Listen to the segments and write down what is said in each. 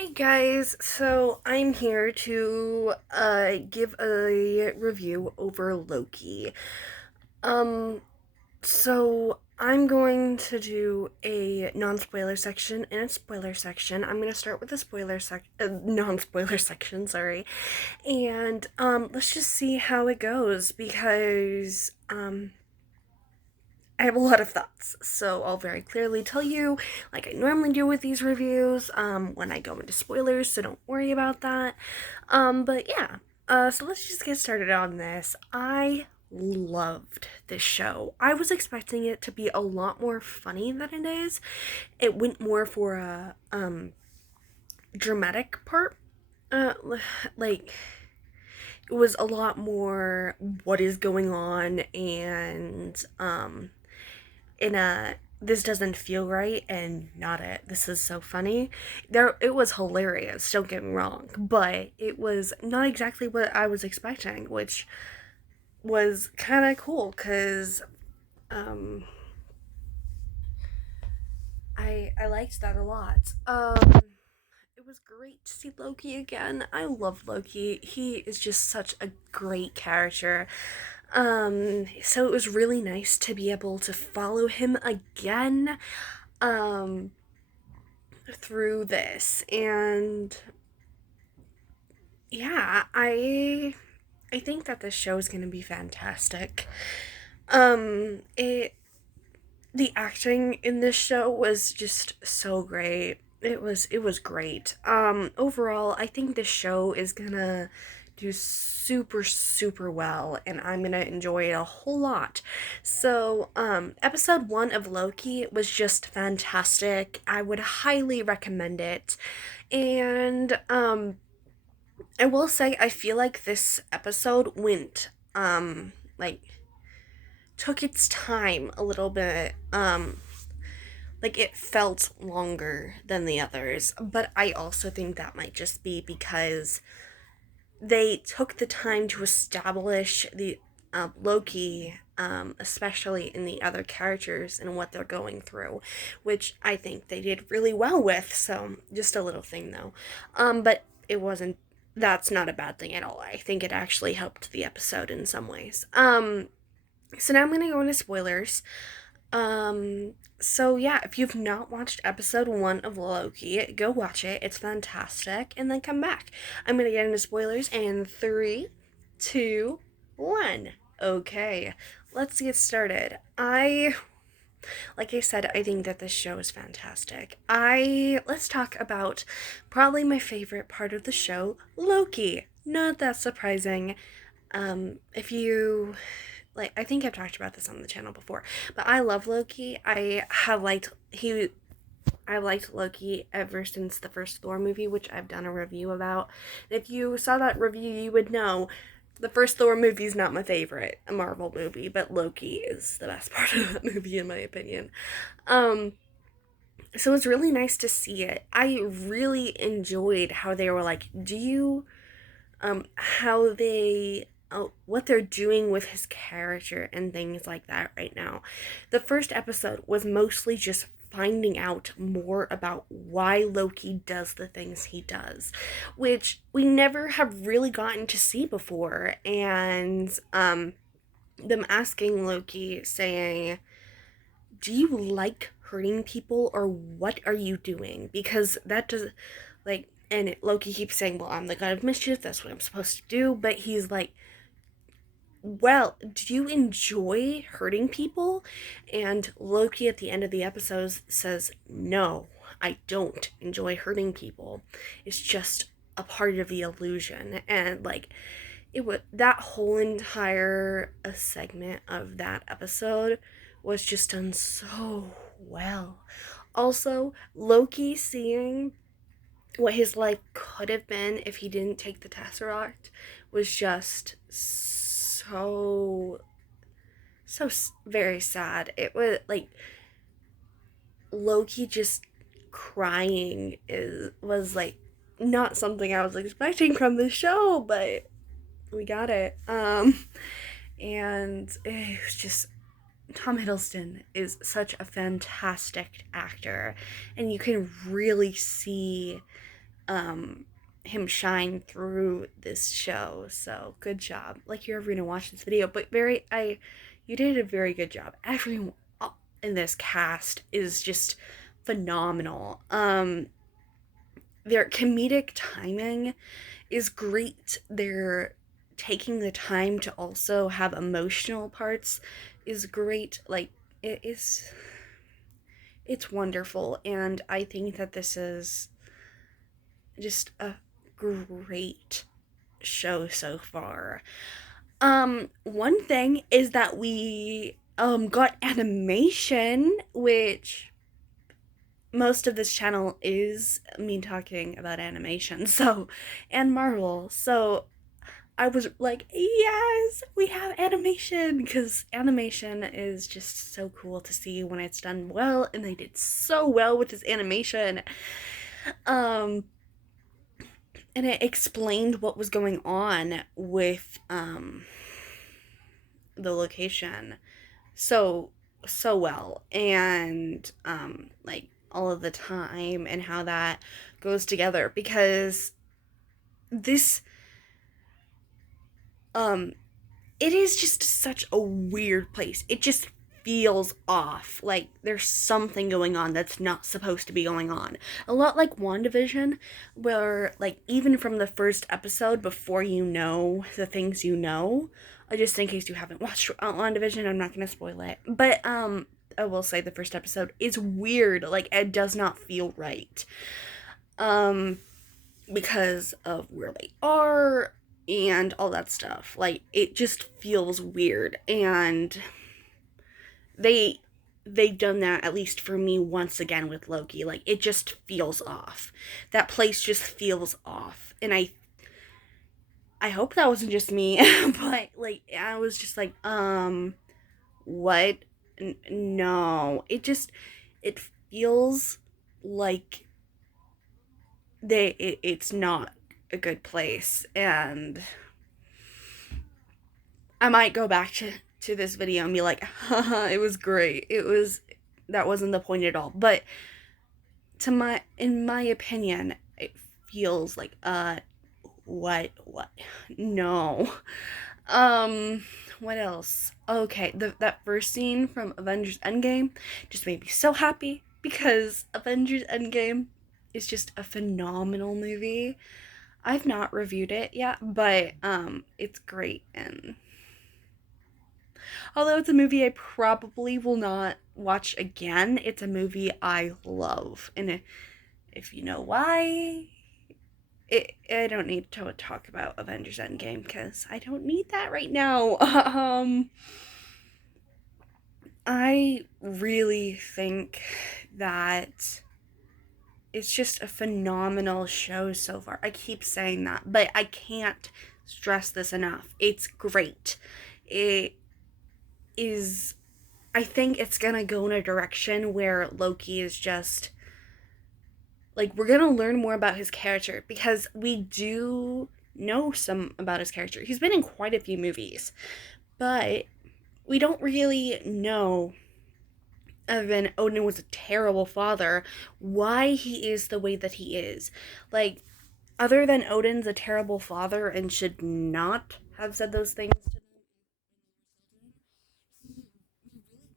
Hi guys, so I'm here to give a review over Loki. Um I'm going to do a non-spoiler section and a spoiler section. I'm going to start with the non-spoiler section, sorry. And let's just see how it goes because I have a lot of thoughts, so I'll very clearly tell you, like I normally do with these reviews, when I go into spoilers, so don't worry about that. But yeah, so let's just get started on this. I loved this show. I was expecting it to be a lot more funny than it is. It went more for a, dramatic part. Uh, like, it was a lot more what is going on and, in a this doesn't feel right and not it. This is so funny. It was hilarious, don't get me wrong, but it was not exactly what I was expecting, which was kind of cool cuz um I liked that a lot. It was great to see Loki again. I love Loki. He is just such a great character. So it was really nice to be able to follow him again. Um, through this, and yeah, I think that this show is going to be fantastic. It The acting in this show was just so great. It was great. Overall, I think this show is going to do super well, and I'm going to enjoy it a whole lot. So, episode 1 of Loki was just fantastic. I would highly recommend it. And I will say I feel like this episode went like took its time a little bit. Like it felt longer than the others, but I also think that might just be because they took the time to establish the Loki, especially in the other characters and what they're going through, which I think they did really well with. So just a little thing though, but it wasn't. That's not a bad thing at all. I think it actually helped the episode in some ways. So now I'm gonna go into spoilers. So yeah, if you've not watched episode 1 of Loki, go watch it. It's fantastic. And then come back. I'm gonna get into spoilers in 3, 2, 1. Okay, let's get started. Like I said, I think that this show is fantastic. Let's talk about probably my favorite part of the show, Loki. Not that surprising. If you like, I think I've talked about this on the channel before, but I love Loki. I've liked Loki ever since the first Thor movie, which I've done a review about. If you saw that review, you would know the first Thor movie is not my favorite Marvel movie, but Loki is the best part of that movie in my opinion. Um, so it's really nice to see it. I really enjoyed how they were like, do you how they what they're doing with his character and things like that right now. The first episode was mostly just finding out more about why Loki does the things he does, which we never have really gotten to see before. And them asking Loki saying, "Do you like hurting people or what are you doing?" Because that does like and Loki keeps saying, "Well, I'm the god of mischief. That's what I'm supposed to do." But he's like, "Well, do you enjoy hurting people?" And Loki at the end of the episode says, "No, I don't enjoy hurting people. It's just a part of the illusion." And like it would that whole entire segment of that episode was just done so well. Also, Loki seeing what his life could have been if he didn't take the Tesseract was just so very sad. It was like Loki just crying is was like not something I was expecting from the show, but we got it. And it was just Tom Hiddleston is such a fantastic actor, and you can really see him shine through this show. So good job. Like you're ever gonna watch this video, but you did a very good job. Everyone in this cast is just phenomenal. Their comedic timing is great. They're taking the time to also have emotional parts is great. Like it is it's wonderful, and I think that this is just a great show so far. One thing is that we got animation, which most of this channel is me talking about animation, so and Marvel. So I was like, yes, we have animation, because animation is just so cool to see when it's done well, and they did so well with this animation. Um, and it explained what was going on with the location so well, and like all of the time and how that goes together, because this um it is just such a weird place. It just feels off. Like there's something going on that's not supposed to be going on. A lot like WandaVision, where like even from the first episode, before you know the things you know, just in case you haven't watched WandaVision, I'm not gonna spoil it. But I will say the first episode is weird. Like it does not feel right. Um because of where they are and all that stuff. Like it just feels weird, and they've done that, at least for me, once again with Loki. Like it just feels off. That place just feels off. And I hope that wasn't just me, but like I was just like, what? No. It feels like it's not a good place, and I might go back to this video and be like, haha, it was great. That wasn't the point at all. But in my opinion, it feels like, what? No. Um, what else? Okay, that first scene from Avengers Endgame just made me so happy, because Avengers Endgame is just a phenomenal movie. I've not reviewed it yet, but it's great, and although it's a movie I probably will not watch again, it's a movie I love. And if you know why, I don't need to talk about Avengers Endgame, because I don't need that right now. I really think that it's just a phenomenal show so far. I keep saying that, but I can't stress this enough. It's great. It is, I think it's gonna go in a direction where Loki is just like, we're gonna learn more about his character, because we do know some about his character. He's been in quite a few movies, but we don't really know, other than Odin was a terrible father, why he is the way that he is. Like, other than Odin's a terrible father and should not have said those things to them, we really don't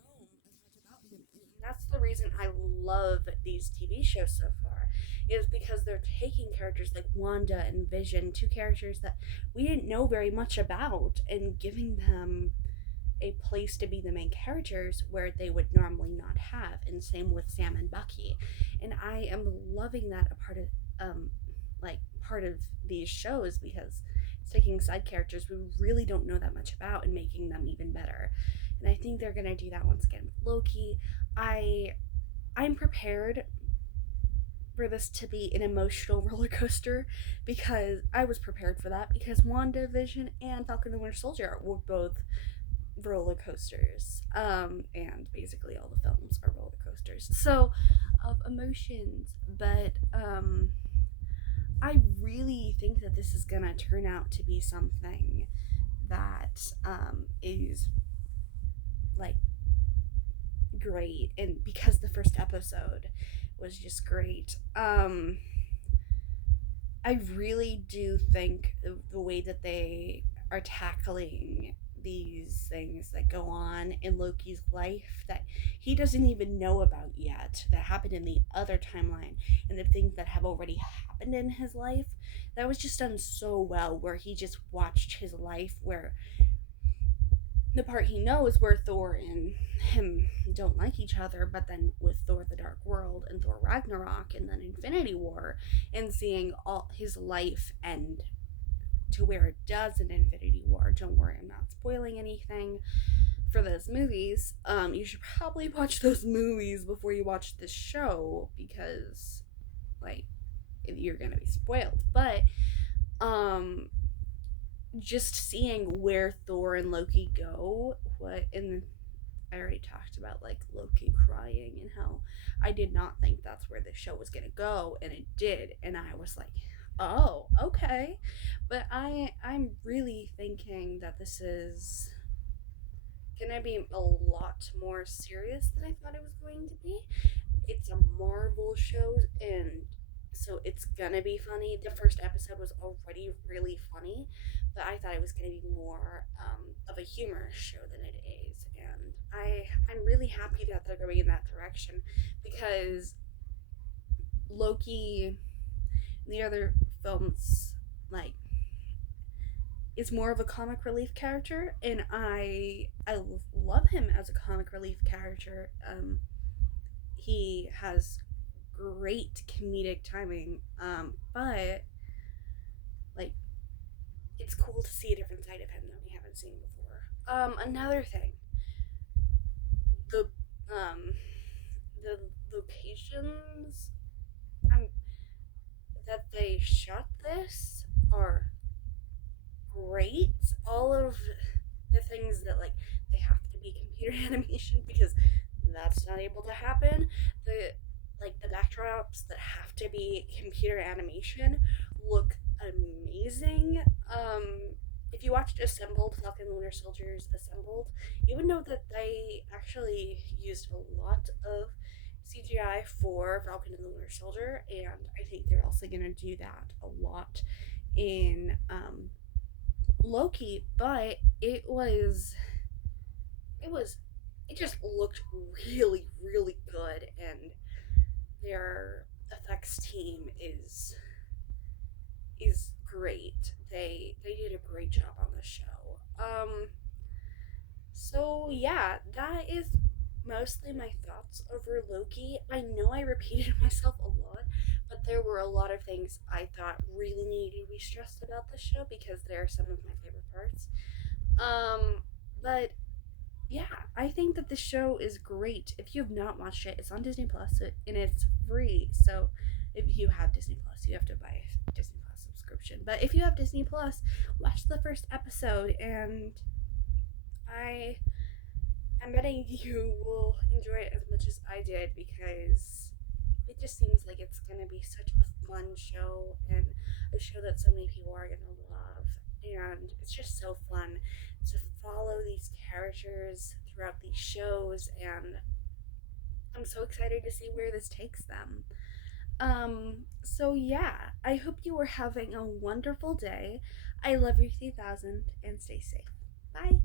know as much about him. And that's the reason I love these TV shows so far, is because they're taking characters like Wanda and Vision, two characters that we didn't know very much about, and giving them a place to be the main characters where they would normally not have. And same with Sam and Bucky. And I am loving that a part of part of these shows, because it's taking side characters we really don't know that much about and making them even better. And I think they're gonna do that once again with Loki. I'm prepared for this to be an emotional roller coaster, because I was prepared for that, because WandaVision and Falcon and the Winter Soldier were both roller coasters. And basically all the films are roller coasters. So, of emotions. But I really think that this is gonna turn out to be something that is like great, and because the first episode was just great. I really do think the way that they are tackling these things that go on in Loki's life that he doesn't even know about yet, that happened in the other timeline, and the things that have already happened in his life, that was just done so well, where he just watched his life, where the part he knows where Thor and him don't like each other, but then with Thor the Dark World and Thor Ragnarok and then Infinity War, and seeing all his life end to where it does in Infinity War. Don't worry, I'm not spoiling anything for those movies. You should probably watch those movies before you watch this show because, like, you're gonna be spoiled. But um, just seeing where Thor and Loki go, what in I already talked about like Loki crying and how I did not think that's where the show was gonna go, and it did, and I was like, oh, okay. But I'm really thinking that this is gonna be a lot more serious than I thought it was going to be. It's a Marvel show, and so it's gonna be funny. The first episode was already really funny, but I thought it was gonna be more of a humorous show than it is, and I'm really happy that they're going in that direction because Loki, the other films, like, is more of a comic relief character, and I love him as a comic relief character. He has great comedic timing, but like it's cool to see a different side of him that we haven't seen before. Another thing, the um, the locations um, that they shot this are great. All of the things that like they have to be computer animation because that's not able to happen. The the backdrops that have to be computer animation look amazing. If you watched Assembled, Falcon Lunar Soldiers Assembled, you would know that they actually used a lot of CGI for Falcon and the Lunar Soldier, and I think they're also going to do that a lot in Loki. But it was it just looked really really good, and their effects team is great. They did a great job on the show. So yeah, that is mostly my thoughts over Loki. I know I repeated myself a lot, but there were a lot of things I thought really needed to be stressed about the show because they are some of my favorite parts. But yeah, I think that the show is great. If you have not watched it, it's on Disney Plus and it's free. So if you have Disney Plus, you have to buy a Disney Plus subscription. But if you have Disney Plus, watch the first episode, and I I'm betting you will enjoy it as much as I did because it just seems like it's gonna be such a fun show and a show that so many people are gonna love. And it's just so fun to follow these characters throughout these shows, and I'm so excited to see where this takes them. So yeah, I hope you are having a wonderful day. I love you 3000 and stay safe. Bye.